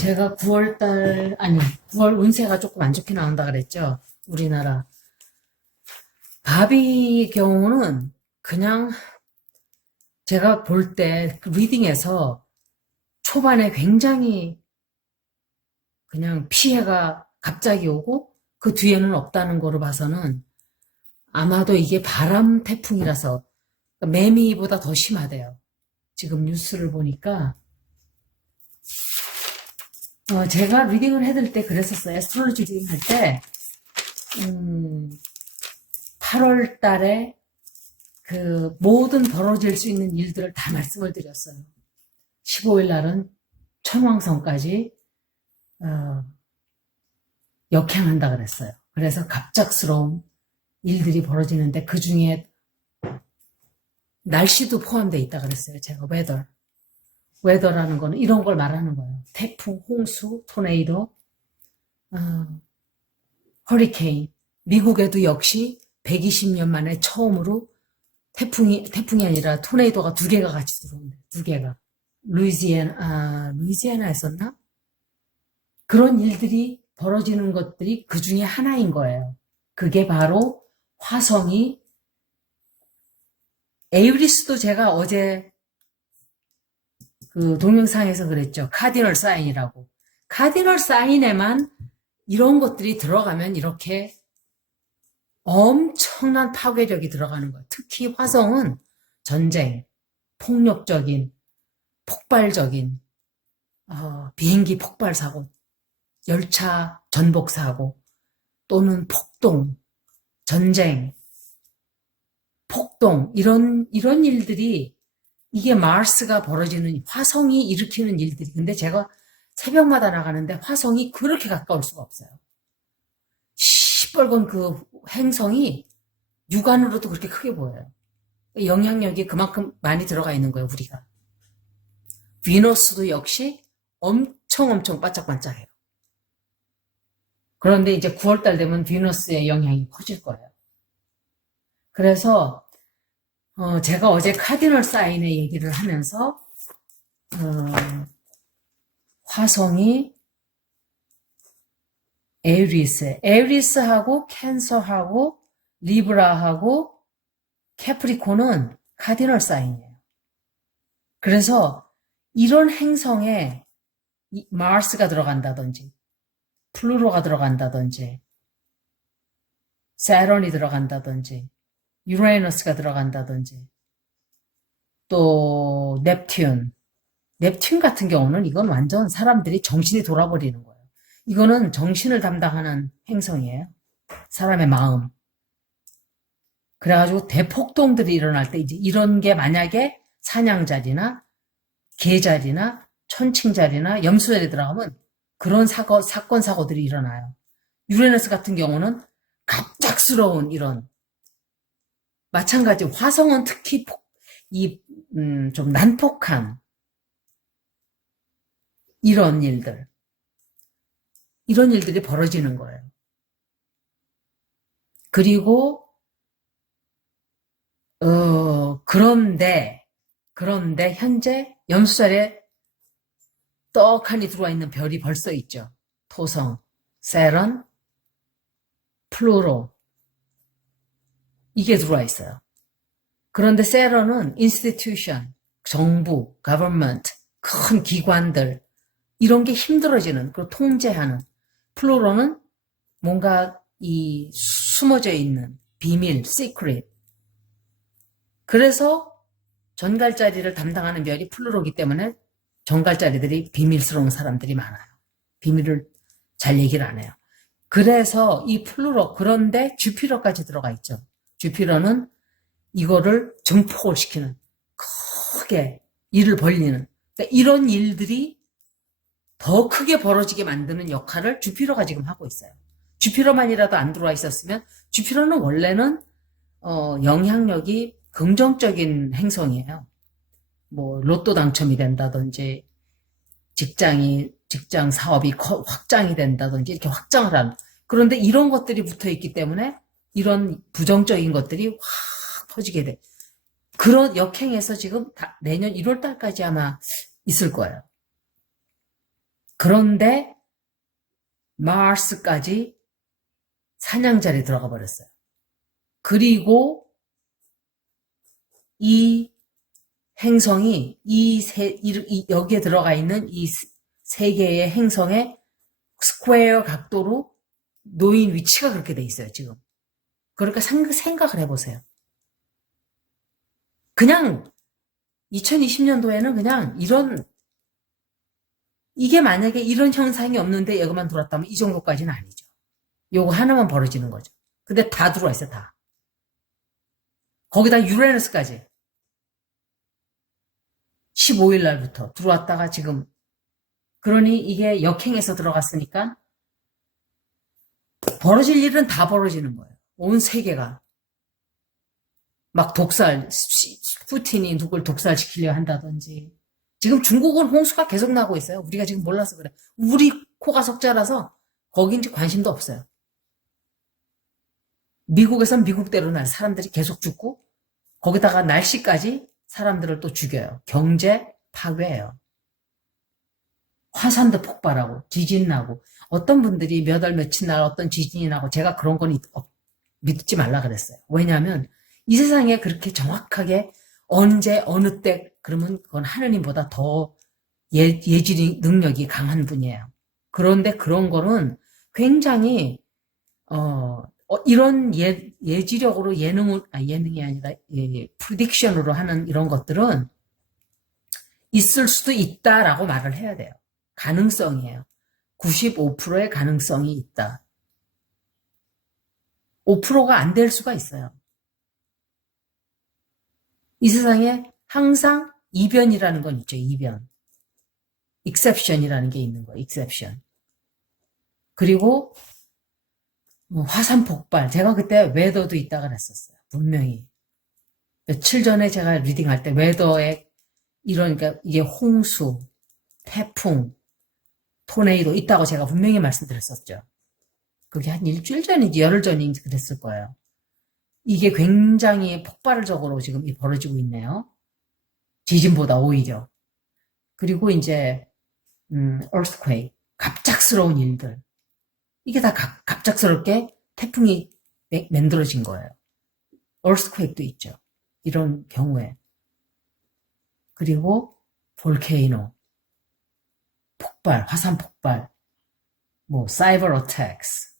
제가 9월 운세가 조금 안 좋게 나온다 그랬죠. 우리나라. 바비 경우는 그냥 제가 볼 때 리딩에서 초반에 굉장히 그냥 피해가 갑자기 오고 그 뒤에는 없다는 거로 봐서는 아마도 이게 바람 태풍이라서 매미보다 더 심하대요. 지금 뉴스를 보니까 제가 리딩을 해드릴 때 그랬었어요. 애스트롤로지 리딩 할 때 8월 달에 그 모든 벌어질 수 있는 일들을 다 말씀을 드렸어요. 15일 날은 천왕성까지 역행한다 그랬어요. 그래서 갑작스러운 일들이 벌어지는데 그 중에 날씨도 포함되어 있다 그랬어요. 제가 웨더라는 거는 이런 걸 말하는 거예요. 태풍, 홍수, 토네이도, 허리케인. 미국에도 역시 120년 만에 처음으로 태풍이 아니라 토네이도가 두 개가 같이 들어온대. 두 개가. 루이지애나였었나? 그런 일들이 벌어지는 것들이 그 중에 하나인 거예요. 그게 바로 화성이, 에이리스도 제가 어제 그 동영상에서 그랬죠. 카디널 사인이라고. 카디널 사인에만 이런 것들이 들어가면 이렇게 엄청난 파괴력이 들어가는 거예요. 특히 화성은 전쟁, 폭력적인, 폭발적인, 비행기 폭발 사고, 열차 전복 사고, 또는 폭동, 전쟁, 폭동, 이런 일들이 이게 마르스가 벌어지는, 화성이 일으키는 일들이. 근데 제가 새벽마다 나가는데 화성이 그렇게 가까울 수가 없어요. 시뻘건 그 행성이 육안으로도 그렇게 크게 보여요. 영향력이 그만큼 많이 들어가 있는 거예요, 우리가. 비너스도 역시 엄청 반짝반짝해요. 그런데 이제 9월달 되면 비너스의 영향이 커질 거예요. 그래서 제가 어제 카디널 사인의 얘기를 하면서 화성이 에리스하고 캔서하고 리브라하고 캐프리콘은 카디널 사인이에요. 그래서 이런 행성에 마르스가 들어간다든지 플루토가 들어간다든지 세런이 들어간다든지 유레너스가 들어간다든지 또 넵튠 같은 경우는 이건 완전 사람들이 정신이 돌아버리는 거예요. 이거는 정신을 담당하는 행성이에요. 사람의 마음. 그래가지고 대폭동들이 일어날 때 이제 이런 게 만약에 사냥자리나 개자리나 천칭자리나 염소자리 들어가면 그런 사건 사고들이 일어나요. 유레너스 같은 경우는 갑작스러운 이런, 마찬가지 화성은 특히 좀 난폭한 이런 일들이 벌어지는 거예요. 그리고 그런데 현재 염수살에 떡하니 들어와 있는 별이 벌써 있죠. 토성, 세런, 플루토, 이게 들어와 있어요. 그런데 세런은 institution, 정부, government, 큰 기관들, 이런 게 힘들어지는, 그 통제하는. 플루토는 뭔가 이 숨어져 있는 비밀, secret. 그래서 전갈자리를 담당하는 별이 플루토이기 때문에 전갈자리들이 비밀스러운 사람들이 많아요. 비밀을 잘 얘기를 안 해요. 그래서 이 플루토, 그런데 주피터까지 들어가 있죠. 주피터는 이거를 증폭을 시키는, 크게 일을 벌리는, 그러니까 이런 일들이 더 크게 벌어지게 만드는 역할을 주피터가 지금 하고 있어요. 주피터만이라도 안 들어와 있었으면, 주피터는 원래는 영향력이 긍정적인 행성이에요. 뭐 로또 당첨이 된다든지 직장 사업이 확장이 된다든지 이렇게 확장을 하는. 그런데 이런 것들이 붙어 있기 때문에 이런 부정적인 것들이 확 퍼지게 돼. 그런 역행에서 지금 내년 1월 달까지 아마 있을 거예요. 그런데 마스까지 사냥자리 들어가 버렸어요. 그리고 이 행성이 여기에 들어가 있는 이 세 개의 행성의 스퀘어 각도로 놓인 위치가 그렇게 돼 있어요, 지금. 그러니까 생각을 해보세요. 그냥 2020년도에는 그냥 이게 만약에 이런 현상이 없는데 여기만 들어왔다면 이 정도까지는 아니죠. 요거 하나만 벌어지는 거죠. 근데 다 들어와 있어요, 다. 거기다 유레너스까지. 15일 날부터 들어왔다가 지금. 그러니 이게 역행해서 들어갔으니까 벌어질 일은 다 벌어지는 거예요. 온 세계가. 막 푸틴이 누굴 독살시키려 한다든지. 지금 중국은 홍수가 계속 나고 있어요. 우리가 지금 몰라서 그래. 우리 코가 석자라서 거긴 관심도 없어요. 미국에선 미국대로 사람들이 계속 죽고 거기다가 날씨까지 사람들을 또 죽여요. 경제 파괴예요. 화산도 폭발하고 지진 나고 어떤 분들이 몇 월 며칠 날 어떤 지진이 나고 제가 그런 건 믿지 말라 그랬어요. 왜냐하면 이 세상에 그렇게 정확하게 언제 어느 때 그러면 그건 하느님보다 더 예지 능력이 강한 분이에요. 그런데 그런 거는 굉장히 이런 예지력으로 예능이 아니라 프리딕션으로 하는 이런 것들은 있을 수도 있다라고 말을 해야 돼요. 가능성이에요. 95%의 가능성이 있다. 5%가 안 될 수가 있어요. 이 세상에 항상 이변이라는 건 있죠. 이변. exception이라는 게 있는 거예요. exception. 그리고 화산 폭발. 제가 그때 웨더도 있다가 그랬었어요. 분명히. 며칠 전에 제가 리딩할 때 웨더에 그러니까 이게 홍수, 태풍, 토네이도 있다고 제가 분명히 말씀드렸었죠. 그게 한 일주일 전인지 열흘 전인지 그랬을 거예요. 이게 굉장히 폭발적으로 지금 벌어지고 있네요. 지진보다 오히려. 그리고 이제 earthquake, 갑작스러운 일들. 이게 다 갑작스럽게 태풍이 만들어진 거예요. earthquake도 있죠. 이런 경우에. 그리고 볼케이노, 폭발, 화산 폭발, 사이버 어택스.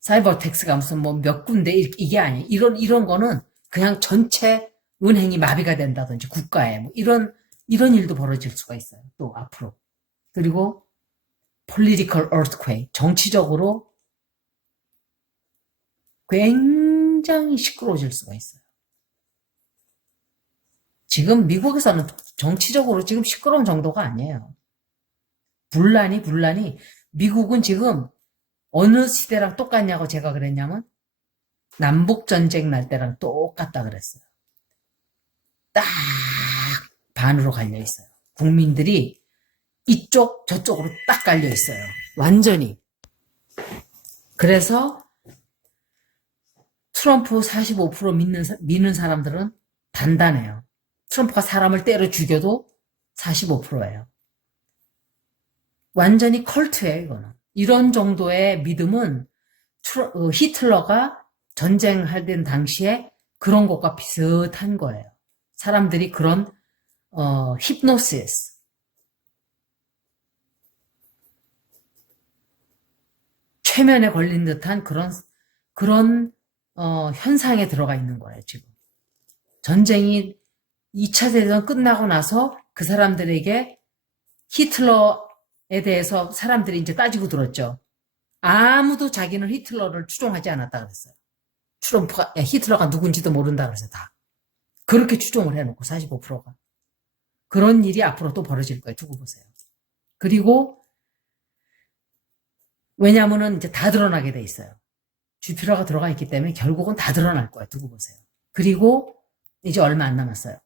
사이버 어택스가 무슨 몇 군데 이게 아니에요. 이런 거는 그냥 전체 은행이 마비가 된다든지 국가에 이런 일도 벌어질 수가 있어요. 또 앞으로. 그리고 political earthquake, 정치적으로 굉장히 시끄러워질 수가 있어요. 지금 미국에서는 정치적으로 지금 시끄러운 정도가 아니에요. 분란이 미국은 지금 어느 시대랑 똑같냐고 제가 그랬냐면 남북전쟁 날 때랑 똑같다 그랬어요. 딱 반으로 갈려 있어요. 국민들이 이쪽 저쪽으로 딱 갈려 있어요. 완전히. 그래서 트럼프 45% 믿는 사람들은 단단해요. 트럼프가 사람을 때려 죽여도 45%예요. 완전히 컬트예요, 이거는. 이런 정도의 믿음은 히틀러가 전쟁할 당시에 그런 것과 비슷한 거예요. 사람들이 그런 히프노시스, 최면에 걸린 듯한 그런 현상에 들어가 있는 거예요, 지금. 전쟁이 2차 대전 끝나고 나서 그 사람들에게 히틀러에 대해서 사람들이 이제 따지고 들었죠. 아무도 자기는 히틀러를 추종하지 않았다 그랬어요. 히틀러가 누군지도 모른다 그래서 다. 그렇게 추종을 해놓고 45%가. 그런 일이 앞으로 또 벌어질 거예요. 두고 보세요. 그리고 왜냐하면은 이제 다 드러나게 돼 있어요. 주피러가 들어가 있기 때문에 결국은 다 드러날 거예요. 두고 보세요. 그리고 이제 얼마 안 남았어요.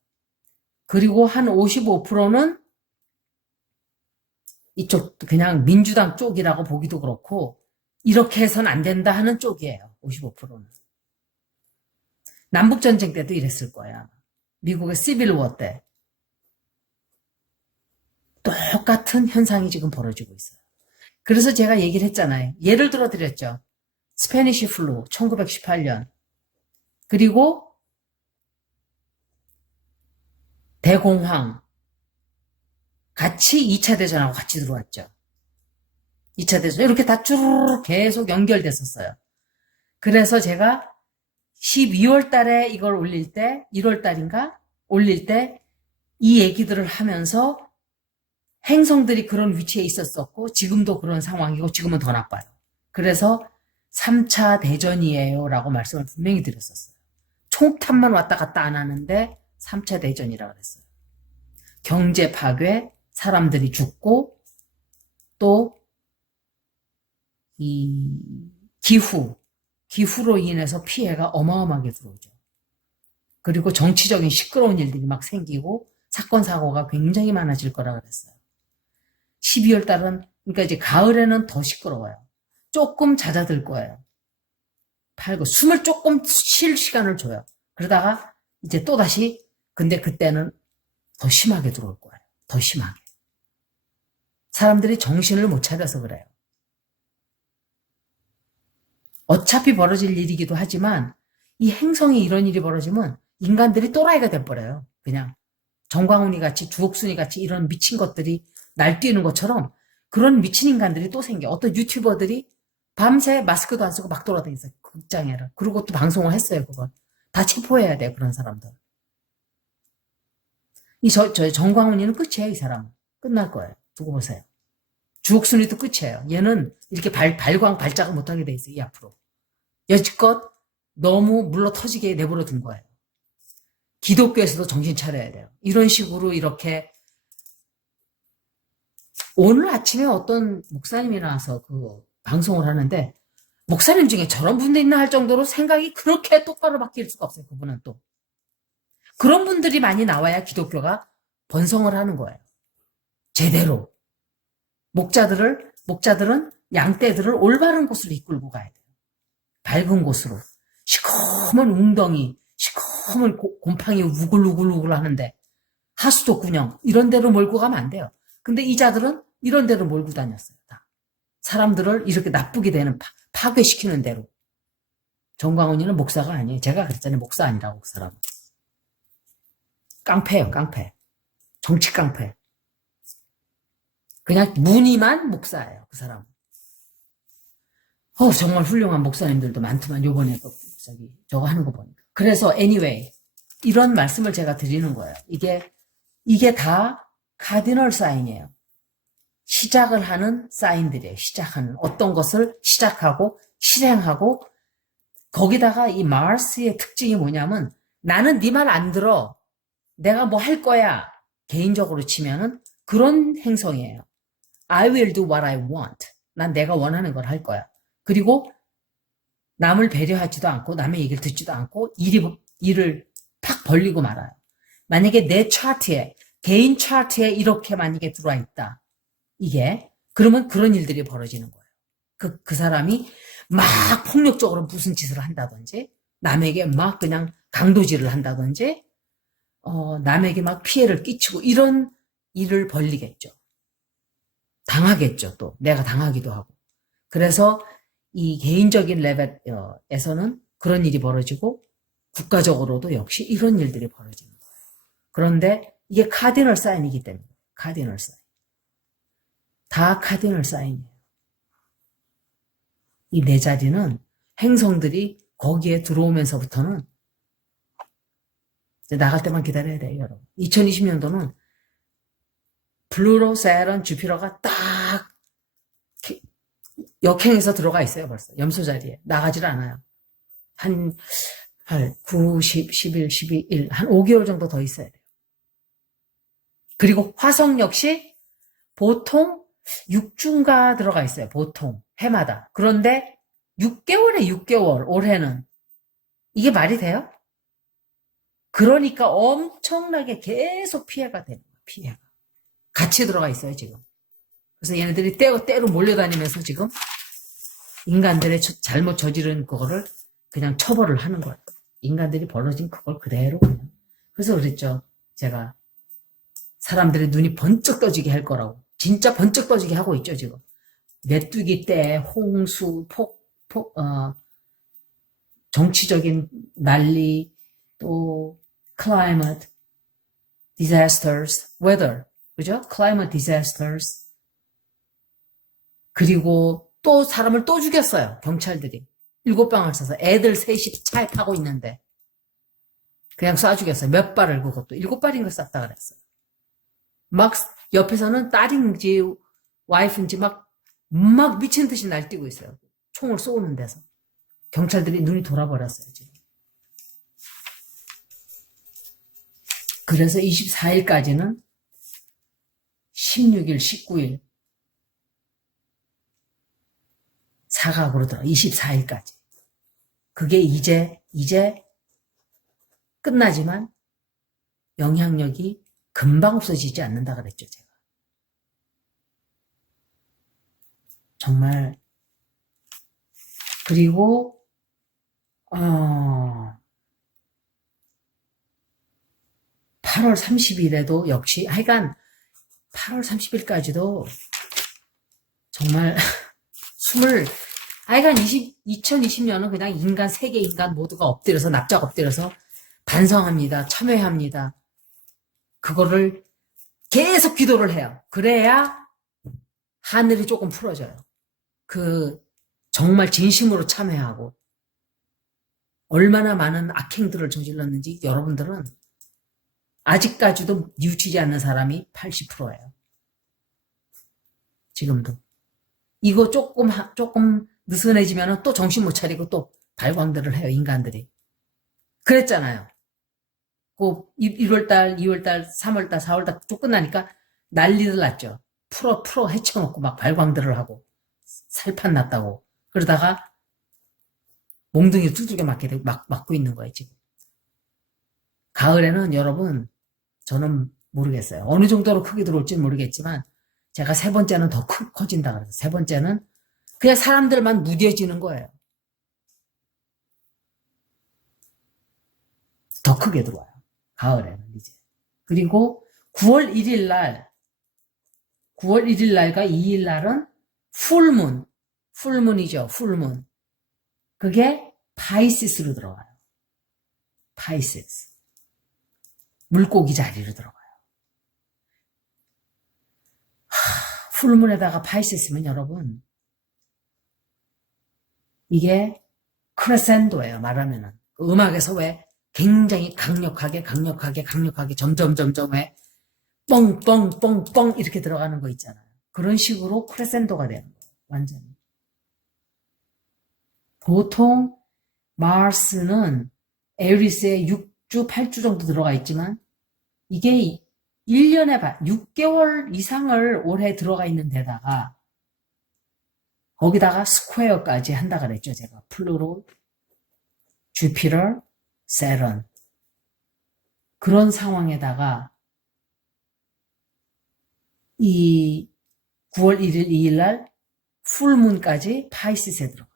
그리고 한 55%는 이쪽 그냥 민주당 쪽이라고 보기도 그렇고 이렇게 해서는 안 된다 하는 쪽이에요. 55%는. 남북전쟁 때도 이랬을 거야. 미국의 시빌 워 때. 똑같은 현상이 지금 벌어지고 있어요. 그래서 제가 얘기를 했잖아요. 예를 들어 드렸죠. 스페니쉬 플루 1918년 그리고 대공황 같이 2차 대전하고 같이 들어왔죠. 2차 대전 이렇게 다 쭈르르 계속 연결됐었어요. 그래서 제가 12월 달에 이걸 올릴 때 1월 달인가 올릴 때 이 얘기들을 하면서 행성들이 그런 위치에 있었었고 지금도 그런 상황이고 지금은 더 나빠요. 그래서 3차 대전이에요 라고 말씀을 분명히 드렸었어요. 총탄만 왔다 갔다 안 하는데 3차 대전이라고 그랬어요. 경제 파괴, 사람들이 죽고 또 이 기후로 인해서 피해가 어마어마하게 들어오죠. 그리고 정치적인 시끄러운 일들이 막 생기고 사건 사고가 굉장히 많아질 거라 그랬어요. 12월 달은 그러니까 이제 가을에는 더 시끄러워요. 조금 잦아들 거예요. 팔고 숨을 조금 쉴 시간을 줘요. 그러다가 이제 또 다시 근데 그때는 더 심하게 들어올 거예요. 더 심하게. 사람들이 정신을 못 차려서 그래요. 어차피 벌어질 일이기도 하지만 이 행성이 이런 일이 벌어지면 인간들이 또라이가 돼버려요. 그냥 정광훈이 같이 주옥순이 같이 이런 미친 것들이 날뛰는 것처럼 그런 미친 인간들이 또 생겨. 어떤 유튜버들이 밤새 마스크도 안 쓰고 막 돌아다녔어요. 극장에를. 그리고 또 방송을 했어요. 그걸. 다 체포해야 돼요. 그런 사람들. 저 정광훈이는 끝이에요. 이 사람은. 끝날 거예요. 두고 보세요. 주옥순이도 끝이에요. 얘는 이렇게 발작을 못하게 돼 있어요. 이 앞으로. 여지껏 너무 물러 터지게 내버려 둔 거예요. 기독교에서도 정신 차려야 돼요. 이런 식으로 이렇게 오늘 아침에 어떤 목사님이 나와서 그 방송을 하는데 목사님 중에 저런 분도 있나 할 정도로 생각이 그렇게 똑바로 바뀔 수가 없어요. 그분은 또. 그런 분들이 많이 나와야 기독교가 번성을 하는 거예요. 제대로. 목자들은 양떼들을 올바른 곳으로 이끌고 가야 돼요. 밝은 곳으로. 시커먼 웅덩이, 시커먼 곰팡이 우글우글우글 하는데 하수도군형 이런 데로 몰고 가면 안 돼요. 근데 이 자들은 이런 데로 몰고 다녔어요. 다. 사람들을 이렇게 나쁘게 되는 파괴시키는 대로. 정광훈이는 목사가 아니에요. 제가 그랬잖아요. 목사 아니라고 그 사람은. 깡패예요. 깡패. 정치 깡패. 그냥 무늬만 목사예요. 그 사람은. 정말 훌륭한 목사님들도 많지만 요번에 저거 하는 거 보니까. 그래서 anyway 이런 말씀을 제가 드리는 거예요. 이게 다 카디널 사인이에요. 시작을 하는 사인들이에요. 시작하는 어떤 것을 시작하고 실행하고 거기다가 이 마르스의 특징이 뭐냐면 나는 네 말 안 들어. 내가 뭐 할 거야. 개인적으로 치면은 그런 행성이에요. I will do what I want. 난 내가 원하는 걸 할 거야. 그리고 남을 배려하지도 않고 남의 얘기를 듣지도 않고 일을 팍 벌리고 말아요. 만약에 내 차트에 개인 차트에 이렇게 만약에 들어와 있다. 이게 그러면 그런 일들이 벌어지는 거예요. 그 사람이 막 폭력적으로 무슨 짓을 한다든지 남에게 막 그냥 강도질을 한다든지 남에게 막 피해를 끼치고 이런 일을 벌리겠죠. 당하겠죠. 또 내가 당하기도 하고. 그래서 이 개인적인 레벨에서는 그런 일이 벌어지고 국가적으로도 역시 이런 일들이 벌어지는 거예요. 그런데 이게 카디널 사인이기 때문에 카디널 사인. 다 카디널 사인이에요. 이 네 자리는 행성들이 거기에 들어오면서부터는 이제 나갈 때만 기다려야 돼요, 여러분. 2020년도는 플루토, 세런, 주피터가 딱 역행해서 들어가 있어요, 벌써. 염소 자리에. 나가질 않아요. 한 9, 10, 11, 12, 1, 한 5개월 정도 더 있어야 돼요. 그리고 화성 역시 보통 6주인가 들어가 있어요. 보통. 해마다. 그런데 6개월에 6개월, 올해는. 이게 말이 돼요? 그러니까 엄청나게 계속 피해가 되는 거예요. 피해가. 같이 들어가 있어요, 지금. 그래서 얘네들이 때로 몰려다니면서 지금 인간들의 잘못 저지른 그거를 그냥 처벌을 하는 거예요. 인간들이 벌어진 그걸 그대로 그냥. 그래서 그랬죠. 제가 사람들의 눈이 번쩍 떠지게 할 거라고. 진짜 번쩍 떠지게 하고 있죠, 지금. 메뚜기 떼, 홍수, 정치적인 난리, 또 climate disasters, weather, 그죠? climate disasters. 그리고 또 사람을 또 죽였어요, 경찰들이. 7방을 쏴서 애들 셋이 차에 타고 있는데 그냥 쏴 죽였어요. 몇 발을, 그것도 7발인가 쐈다 그랬어요. 막 옆에서는 딸인지 와이프인지 막 미친 듯이 날뛰고 있어요. 총을 쏘는 데서. 경찰들이 눈이 돌아버렸어요, 지금. 그래서 24일까지는 16일, 19일 사각으로 들어. 24일까지. 그게 이제 끝나지만 영향력이 금방 없어지지 않는다 그랬죠, 제가. 정말. 그리고 8월 30일에도 역시, 하여간 8월 30일까지도 정말 하여간 2020년은 그냥 세계 인간 모두가 엎드려서, 납작 엎드려서 반성합니다. 참회합니다. 그거를 계속 기도를 해요. 그래야 하늘이 조금 풀어져요. 정말 진심으로 참회하고, 얼마나 많은 악행들을 저질렀는지 여러분들은 아직까지도 뉘우치지 않는 사람이 80%예요. 지금도. 이거 조금 느슨해지면 또 정신 못 차리고 또 발광들을 해요, 인간들이. 그랬잖아요. 1월달, 2월달, 3월달, 4월달 쭉 끝나니까 난리를 났죠. 풀어 헤쳐놓고 막 발광들을 하고, 살판 났다고. 그러다가 몽둥이를 두들겨 맞고 있는 거예요, 지금. 가을에는 여러분, 저는 모르겠어요. 어느 정도로 크게 들어올지는 모르겠지만, 제가 세 번째는 더 커진다 그래서, 세 번째는 그냥 사람들만 무뎌지는 거예요. 더 크게 들어와요. 가을에는 이제. 그리고 9월 1일 날과 2일 날은 풀문이죠. 풀문. 그게 파이시스로 들어가요. 파이시스. 물고기 자리로 들어가요. 풀문에다가 파이시스면 여러분, 이게 크레센도예요, 말하면은. 음악에서 왜 굉장히 강력하게 점점 왜 뻥 이렇게 들어가는 거 있잖아요. 그런 식으로 크레센도가 되는 거예요, 완전히. 보통 마스는 에리스에 6주, 8주 정도 들어가 있지만, 이게 1년에 6개월 이상을 올해 들어가 있는 데다가, 거기다가 스퀘어까지 한다 그랬죠, 제가. 플루토, 주피터, 세런. 그런 상황에다가 이 9월 1일, 2일 날 풀문까지 파이시스에 들어가요.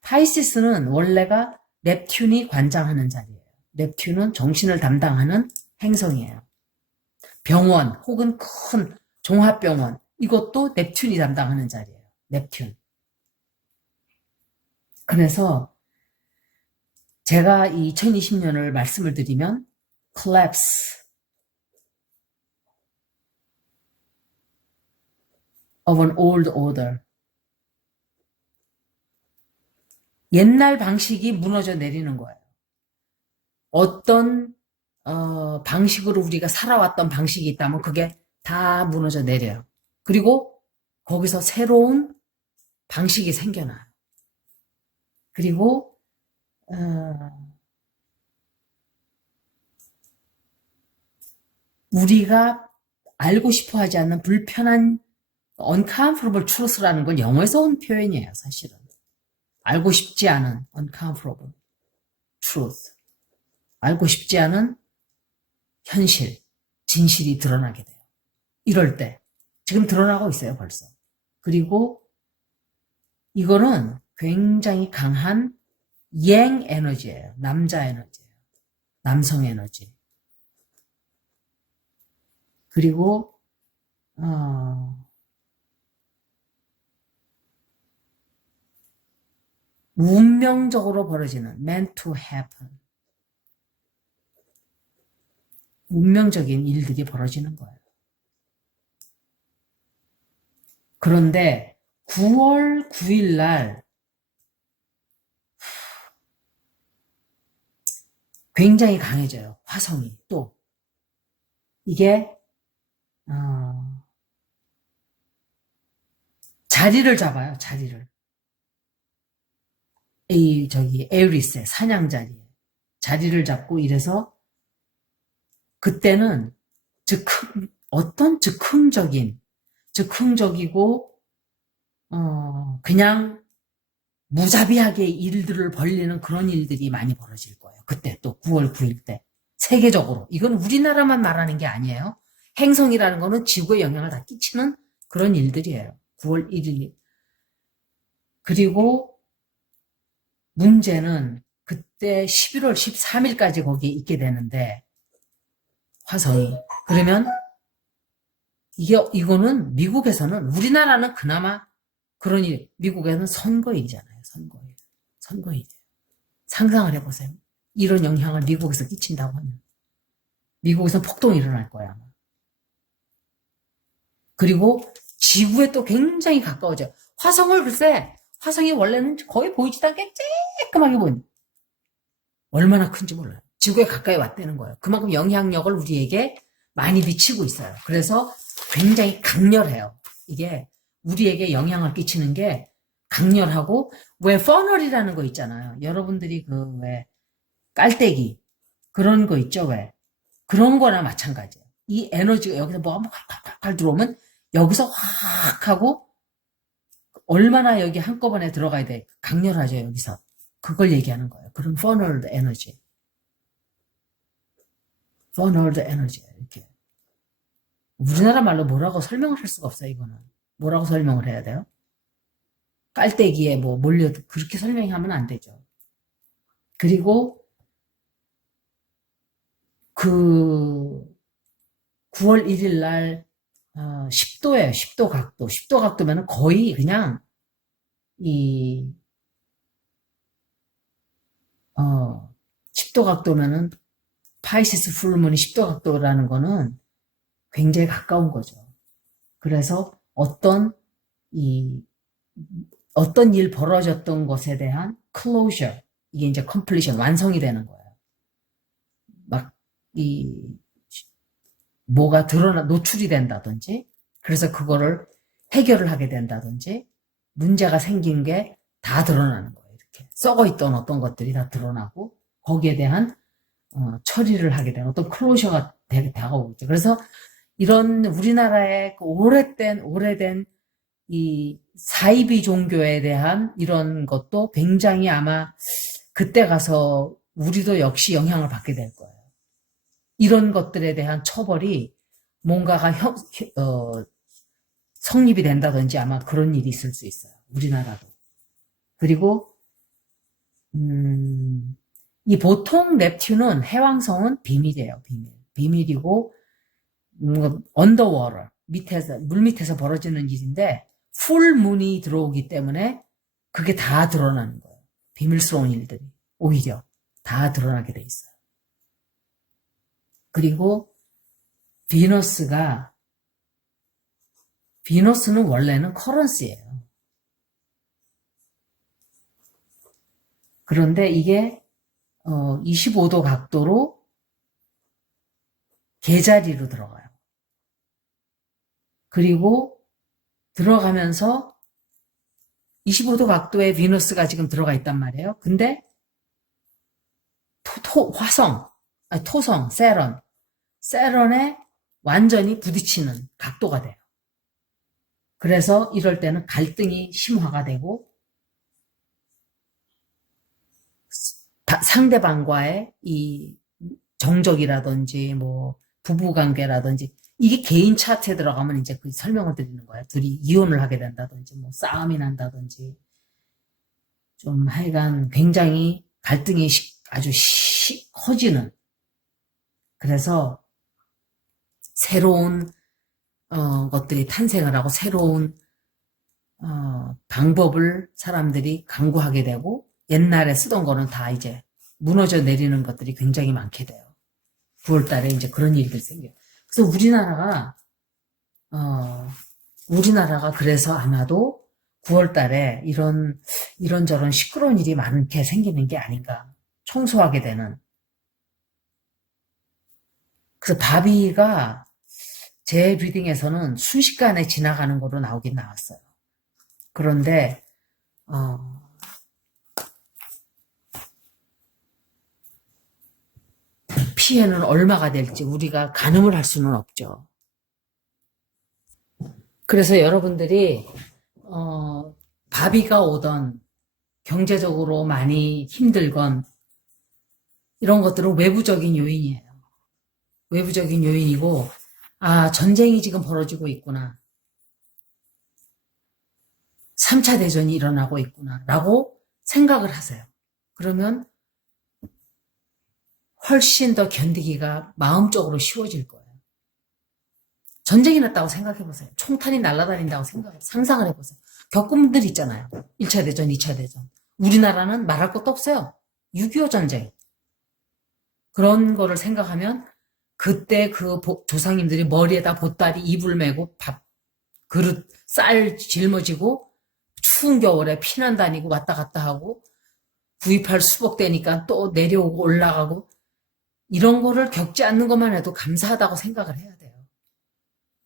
파이시스는 원래가 넵튠이 관장하는 자리예요. 넵튠은 정신을 담당하는 행성이에요. 병원 혹은 큰 종합병원, 이것도 넵튠이 담당하는 자리예요. 넵튠. 그래서 제가 2020년을 말씀을 드리면 collapse of an old order. 옛날 방식이 무너져 내리는 거예요. 어떤 방식으로 우리가 살아왔던 방식이 있다면 그게 다 무너져 내려요. 그리고 거기서 새로운 방식이 생겨나요. 그리고 우리가 알고 싶어 하지 않는 불편한 uncomfortable truth라는 건 영어에서 온 표현이에요, 사실은. 알고 싶지 않은 uncomfortable truth. 알고 싶지 않은 현실, 진실이 드러나게 돼요. 이럴 때. 지금 드러나고 있어요, 벌써. 그리고 이거는 굉장히 강한 양 에너지예요. 남자 에너지예요. 남성 에너지. 그리고 운명적으로 벌어지는 meant to happen. 운명적인 일들이 벌어지는 거예요. 그런데 9월 9일 날 굉장히 강해져요. 화성이 또. 이게 자리를 잡아요. 자리를. 에리스의 사냥 자리에 자리를 잡고 이래서 그때는 어떤 즉흥적이고 그냥 무자비하게 일들을 벌리는 그런 일들이 많이 벌어질 거예요. 그때 또 9월 9일 때 세계적으로. 이건 우리나라만 말하는 게 아니에요. 행성이라는 거는 지구에 영향을 다 끼치는 그런 일들이에요. 9월 1일. 그리고 문제는 그때 11월 13일까지 거기에 있게 되는데 화성이. 그러면 이거는 미국에서는 우리나라는 그나마 그런 일, 미국에는 선거일이잖아요. 선거일. 상상을 해보세요. 이런 영향을 미국에서 끼친다고 하면. 미국에서 폭동이 일어날 거야, 아마. 그리고 지구에 또 굉장히 가까워져요. 화성이 원래는 거의 보이지도 않게 쬐끔하게 보이는. 얼마나 큰지 몰라요. 지구에 가까이 왔다는 거예요. 그만큼 영향력을 우리에게 많이 미치고 있어요. 그래서 굉장히 강렬해요. 이게 우리에게 영향을 끼치는 게 강렬하고, 왜 퍼널이라는 거 있잖아요. 여러분들이 왜 깔때기 그런 거 있죠. 왜 그런 거나 마찬가지예요. 이 에너지가 여기서 뭐가 칼칼칼 들어오면 여기서 확 하고 얼마나 여기 한꺼번에 들어가야 돼. 강렬하죠. 여기서. 그걸 얘기하는 거예요. 그런 funneled 에너지. funneled 에너지. 이렇게. 우리나라 말로 뭐라고 설명을 할 수가 없어요. 이거는. 뭐라고 설명을 해야 돼요? 깔때기에 몰려도 그렇게 설명하면 안 되죠. 그리고 그 9월 1일 날 10도예요. 10도 각도. 10도 각도면은 거의 그냥 10도 각도면은 파이시스 풀문이 10도 각도라는 거는 굉장히 가까운 거죠. 그래서 어떤 일 벌어졌던 것에 대한 closure, 이게 이제 completion, 완성이 되는 거예요. 뭐가 노출이 된다든지, 그래서 그거를 해결을 하게 된다든지, 문제가 생긴 게 다 드러나는 거예요. 이렇게 썩어있던 어떤 것들이 다 드러나고, 거기에 대한 처리를 하게 되는 어떤 클로저가 다가오고 있죠. 그래서 이런 우리나라의 그 오래된 이 사이비 종교에 대한 이런 것도 굉장히 아마 그때 가서 우리도 역시 영향을 받게 될 거예요. 이런 것들에 대한 처벌이 뭔가가 성립이 된다든지 아마 그런 일이 있을 수 있어요. 우리나라도. 그리고 이 보통 넵튠은 해왕성은 비밀이에요. 비밀이고 언더워터, 물 밑에서 벌어지는 일인데 풀문이 들어오기 때문에 그게 다 드러나는 거예요. 비밀스러운 일들이 오히려 다 드러나게 돼 있어요. 그리고 비너스는 원래는 커런시예요. 그런데 이게 25도 각도로 개자리로 들어가요. 그리고 들어가면서 25도 각도의 비너스가 지금 들어가 있단 말이에요. 근데 토성, 세런에 완전히 부딪히는 각도가 돼요. 그래서 이럴 때는 갈등이 심화가 되고 상대방과의 이 정적이라든지 부부관계라든지 이게 개인 차트에 들어가면 이제 그 설명을 드리는 거예요. 둘이 이혼을 하게 된다든지 싸움이 난다든지 좀 하여간 굉장히 갈등이 아주 커지는, 그래서 새로운 것들이 탄생을 하고 새로운 방법을 사람들이 강구하게 되고 옛날에 쓰던 거는 다 이제 무너져 내리는 것들이 굉장히 많게 돼요. 9월 달에 이제 그런 일들이 생겨요. 그래서 우리나라가 그래서 아마도 9월 달에 이런저런 시끄러운 일이 많게 생기는 게 아닌가. 청소하게 되는. 그래서 바비가 제 리딩에서는 순식간에 지나가는 거로 나오긴 나왔어요. 그런데, 피해는 얼마가 될지 우리가 가늠을 할 수는 없죠. 그래서 여러분들이 바비가 오던 경제적으로 많이 힘들건 이런 것들은 외부적인 요인이에요. 외부적인 요인이고 전쟁이 지금 벌어지고 있구나. 3차 대전이 일어나고 있구나 라고 생각을 하세요. 그러면 훨씬 더 견디기가 마음적으로 쉬워질 거예요. 전쟁이 났다고 생각해보세요. 총탄이 날아다닌다고 상상을 해보세요. 겪은 분들 있잖아요. 1차 대전, 2차 대전. 우리나라는 말할 것도 없어요. 6.25 전쟁. 그런 거를 생각하면 그때 그 조상님들이 머리에다 보따리 이불 메고 밥 그릇 쌀 짊어지고 추운 겨울에 피난 다니고 왔다 갔다 하고 9.28 수복되니까 또 내려오고 올라가고 이런 거를 겪지 않는 것만 해도 감사하다고 생각을 해야 돼요.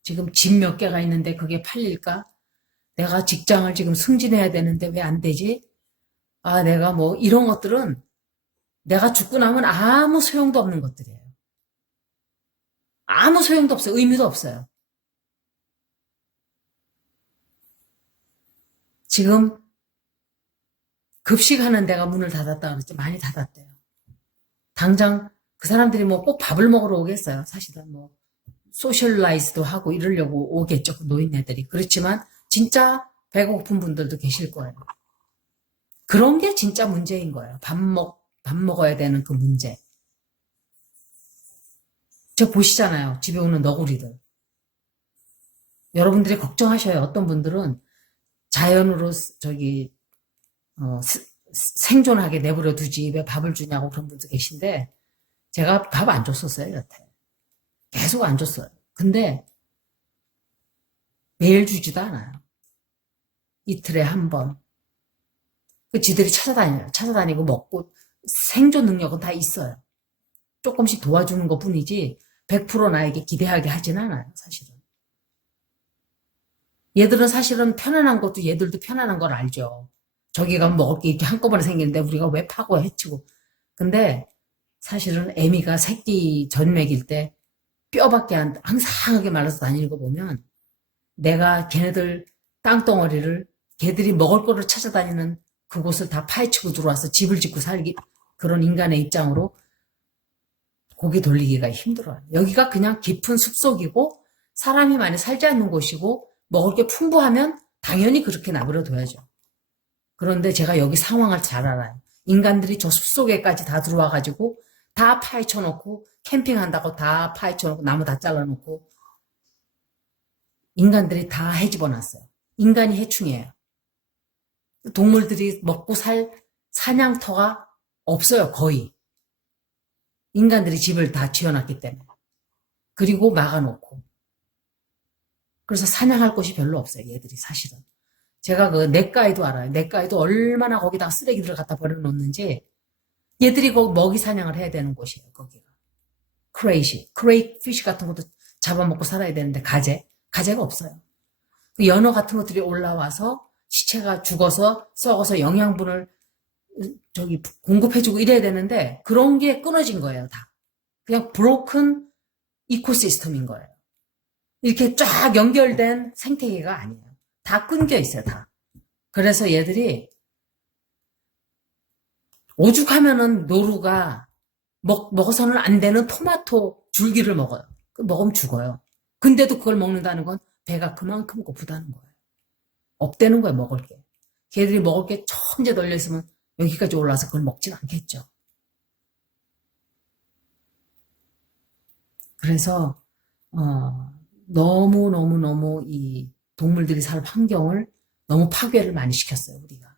지금 집 몇 개가 있는데 그게 팔릴까? 내가 직장을 지금 승진해야 되는데 왜 안 되지? 내가 뭐 이런 것들은 내가 죽고 나면 아무 소용도 없는 것들이에요. 아무 소용도 없어요. 의미도 없어요. 지금 급식하는 데가 문을 닫았다 그랬지 많이 닫았대요. 당장 그 사람들이 뭐 꼭 밥을 먹으러 오겠어요. 사실은 뭐 소셜라이즈도 하고 이러려고 오겠죠. 그 노인네들이. 그렇지만 진짜 배가 고픈 분들도 계실 거예요. 그런 게 진짜 문제인 거예요. 밥 먹어야 되는 그 문제. 저 보시잖아요. 집에 오는 너구리들. 여러분들이 걱정하셔요. 어떤 분들은 자연으로 생존하게 내버려 두지 왜 밥을 주냐고 그런 분도 계신데 제가 밥 안 줬었어요. 여태. 계속 안 줬어요. 근데 매일 주지도 않아요. 이틀에 한 번. 지들이 찾아다니고 먹고 생존 능력은 다 있어요. 조금씩 도와주는 것 뿐이지 100% 나에게 기대하게 하진 않아요. 사실은. 얘들은 사실은 편안한 것도 얘들도 편안한 걸 알죠. 저기 가면 먹을 게 이렇게 한꺼번에 생기는데 우리가 왜 파고 해치고. 근데 사실은 애미가 새끼 전 먹일 때 뼈밖에 항상하게 말라서 다니는 거 보면 내가 걔네들 땅덩어리를 걔들이 먹을 거를 찾아다니는 그곳을 다 파헤치고 들어와서 집을 짓고 살기 그런 인간의 입장으로 고개 돌리기가 힘들어요. 여기가 그냥 깊은 숲속이고 사람이 많이 살지 않는 곳이고 먹을 게 풍부하면 당연히 그렇게 내버려둬야죠. 그런데 제가 여기 상황을 잘 알아요. 인간들이 저 숲속에까지 다 들어와가지고 다 파헤쳐놓고 캠핑한다고 다 파헤쳐놓고 나무 다 잘라놓고 인간들이 다 해집어놨어요. 인간이 해충이에요. 동물들이 먹고 살 사냥터가 없어요. 거의. 인간들이 집을 다 지어놨기 때문에. 그리고 막아놓고. 그래서 사냥할 곳이 별로 없어요. 얘들이 사실은. 제가 그 냇가에도 알아요. 냇가에도 얼마나 거기다가 쓰레기들을 갖다 버려놓는지 얘들이 거기 먹이 사냥을 해야 되는 곳이에요. 거기가. 크레이피쉬 같은 것도 잡아먹고 살아야 되는데 가재가 없어요. 그 연어 같은 것들이 올라와서 시체가 죽어서 썩어서 영양분을 공급해주고 이래야 되는데 그런 게 끊어진 거예요. 다. 그냥 브로큰 이코시스템인 거예요. 이렇게 쫙 연결된 생태계가 아니에요. 다 끊겨 있어요. 다. 그래서 얘들이 오죽하면은 노루가 먹어서는 안 되는 토마토 줄기를 먹어요. 먹으면 죽어요. 근데도 그걸 먹는다는 건 배가 그만큼 고프다는 거예요. 없대는 거예요. 먹을 게. 걔들이 먹을 게 천재 널려 있으면 여기까지 올라와서 그걸 먹진 않겠죠. 그래서 너무 이 동물들이 살 환경을 너무 파괴를 많이 시켰어요. 우리가.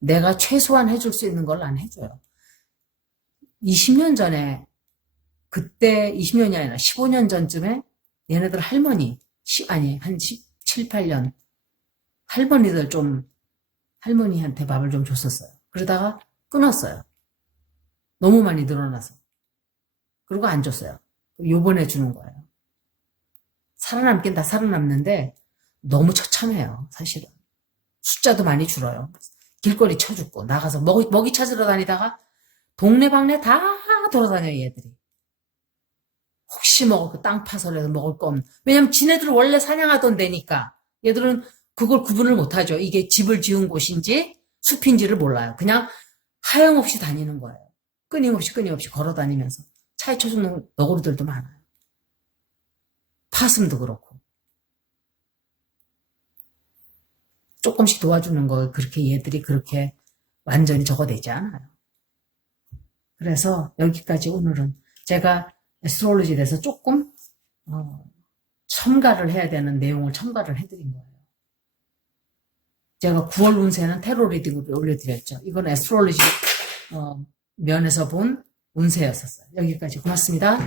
내가 최소한 해줄 수 있는 걸 난 해줘요. 20년 전에, 그때 20년이 아니라 15년 전쯤에 얘네들 할머니, 한 17, 8년, 할머니들 좀, 할머니한테 밥을 좀 줬었어요. 그러다가 끊었어요. 너무 많이 늘어나서. 그리고 안 줬어요. 요번에 주는 거예요. 살아남긴 다 살아남는데 너무 처참해요, 사실은. 숫자도 많이 줄어요. 길거리 쳐 죽고 나가서 먹이 찾으러 다니다가 동네방네 다 돌아다녀요, 얘들이. 혹시 먹을 거 땅 파서라도 먹을 거 없는. 왜냐면 지네들 원래 사냥하던 데니까 얘들은 그걸 구분을 못하죠. 이게 집을 지은 곳인지 숲인지를 몰라요. 그냥 하염없이 다니는 거예요. 끊임없이 걸어 다니면서 차에 쳐 죽는 너구리들도 많아요. 파슴도 그렇고. 조금씩 도와주는 거 그렇게 얘들이 그렇게 완전히 저거 되지 않아요. 그래서 여기까지 오늘은 제가 애스트롤로지에 대해서 조금 첨가를 해야 되는 내용을 첨가를 해드린 거예요. 제가 9월 운세는 테로 리딩으로 올려드렸죠. 이건 애스트롤로지 면에서 본 운세였었어요. 여기까지 고맙습니다.